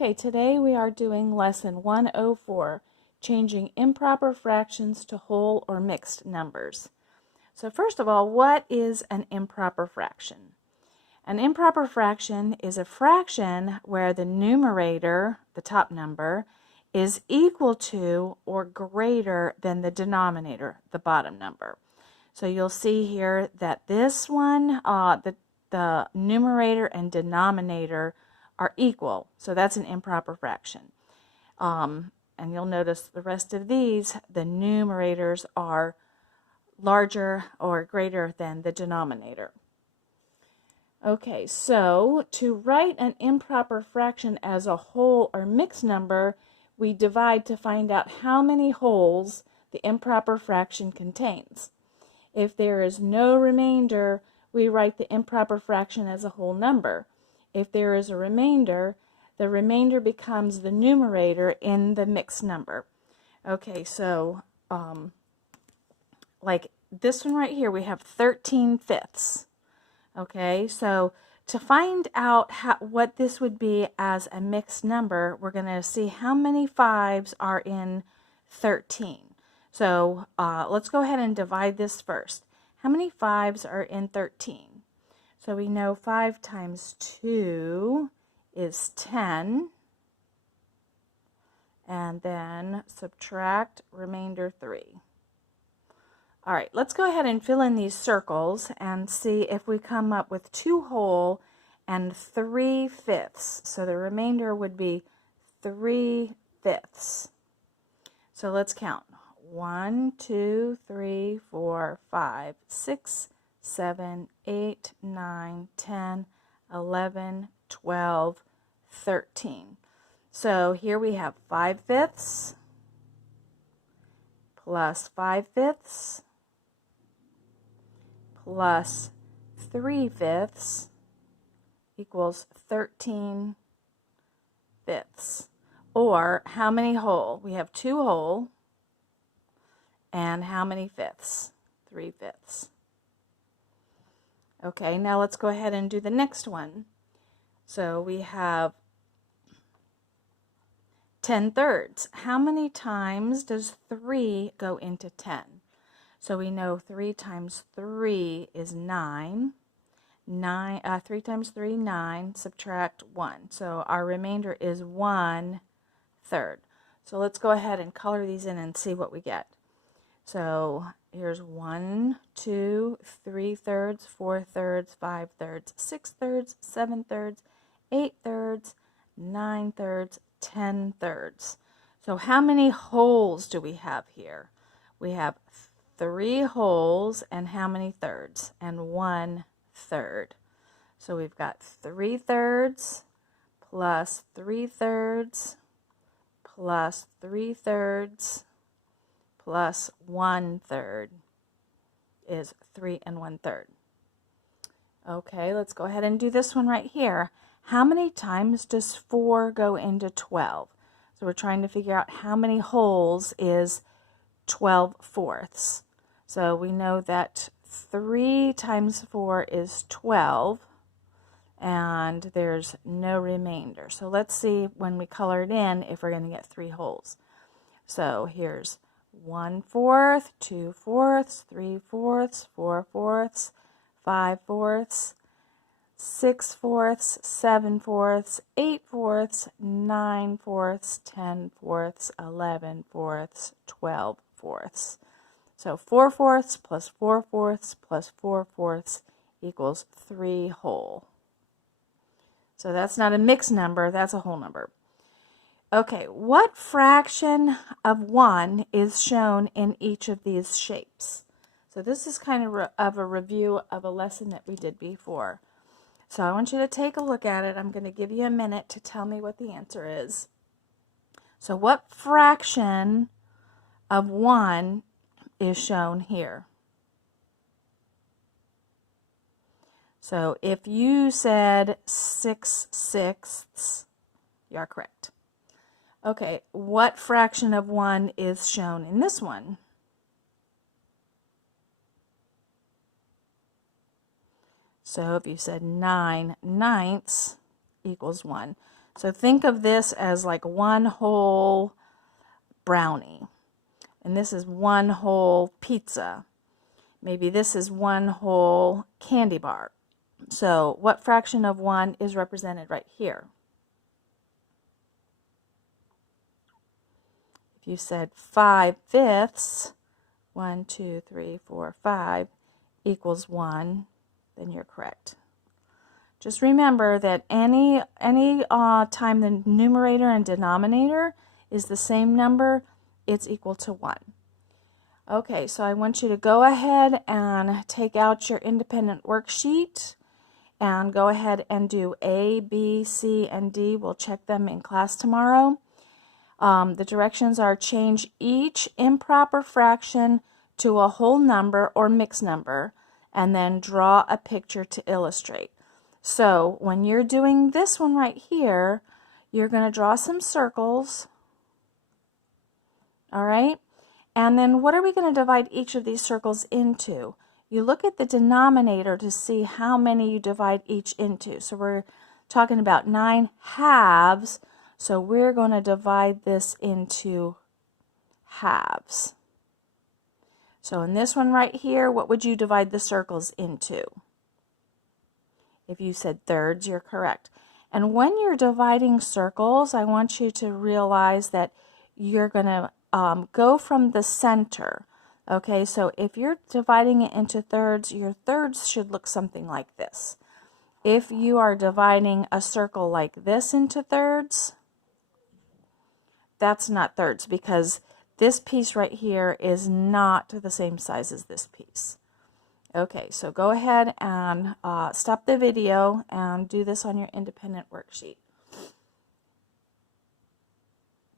Okay, today we are doing lesson 104, changing improper fractions to whole or mixed numbers. So first of all, what is an improper fraction? An improper fraction is a fraction where the numerator, the top number, is equal to or greater than the denominator, the bottom number. So you'll see here that this one, the numerator and denominator are equal. So that's an improper fraction. And you'll notice the rest of these, the numerators are larger or greater than the denominator. Okay, so to write an improper fraction as a whole or mixed number, we divide to find out how many wholes the improper fraction contains. If there is no remainder, we write the improper fraction as a whole number. If there is a remainder, the remainder becomes the numerator in the mixed number. Okay, so like this one right here, we have 13/5. Okay, so to find out what this would be as a mixed number, we're going to see how many 5s are in 13. So let's go ahead and divide this first. How many 5s are in 13? So we know 5 times 2 is 10. And then subtract remainder 3. All right, let's go ahead and fill in these circles and see if we come up with 2 whole and 3/5. So the remainder would be 3/5. So let's count. 1, 2, 3, 4, 5, 6, 7, 8, 9, 10, 11, 12, 13. So here we have 5/5 plus 5/5 plus 3/5 equals 13/5. Or how many whole? We have 2 whole. And how many fifths? 3/5. Okay, now let's go ahead and do the next one. So we have 10/3. How many times does 3 go into 10? So we know 3 times 3 is 9. 3 times 3, 9. Subtract 1. So our remainder is 1/3. So let's go ahead and color these in and see what we get. So here's 1, 2, 3/3, 4/3, 5/3, 6/3, 7/3, 8/3, 9/3, 10/3. So how many wholes do we have here? We have 3 wholes and how many thirds? And 1/3. So we've got 3/3 plus 3/3 plus 3/3 plus 1/3 is 3 1/3. Okay, let's go ahead and do this one right here. How many times does 4 go into 12? So we're trying to figure out how many wholes is 12/4. So we know that 3 times 4 is 12, and there's no remainder. So let's see when we color it in if we're going to get 3 wholes. So here's 1/4, 2/4, 3/4, 4/4, 5/4, 6/4, 7/4, 8/4, 9/4, 10/4, 11/4, 12/4. So 4/4 plus 4/4 plus 4/4 equals 3 whole. So that's not a mixed number, that's a whole number. Okay, what fraction of 1 is shown in each of these shapes? So this is kind of a review of a lesson that we did before. So I want you to take a look at it. I'm going to give you a minute to tell me what the answer is. So what fraction of 1 is shown here? So if you said 6/6, you're correct. Okay, what fraction of 1 is shown in this one? So if you said 9/9 equals 1. So think of this as like one whole brownie. And this is one whole pizza. Maybe this is one whole candy bar. So what fraction of 1 is represented right here? If you said 5/5, 1, 2, 3, 4, 5 equals 1, then you're correct. Just remember that any time the numerator and denominator is the same number, it's equal to 1. Okay, so I want you to go ahead and take out your independent worksheet and go ahead and do A, B, C, and D. We'll check them in class tomorrow. The directions are change each improper fraction to a whole number or mixed number, and then draw a picture to illustrate. So when you're doing this one right here, you're going to draw some circles. All right? And then what are we going to divide each of these circles into? You look at the denominator to see how many you divide each into. So we're talking about 9 halves. So we're going to divide this into halves. So in this one right here, what would you divide the circles into? If you said thirds, you're correct. And when you're dividing circles, I want you to realize that you're going to go from the center. Okay, so if you're dividing it into thirds, your thirds should look something like this. If you are dividing a circle like this into thirds, that's not thirds because this piece right here is not the same size as this piece. Okay, so go ahead and stop the video and do this on your independent worksheet.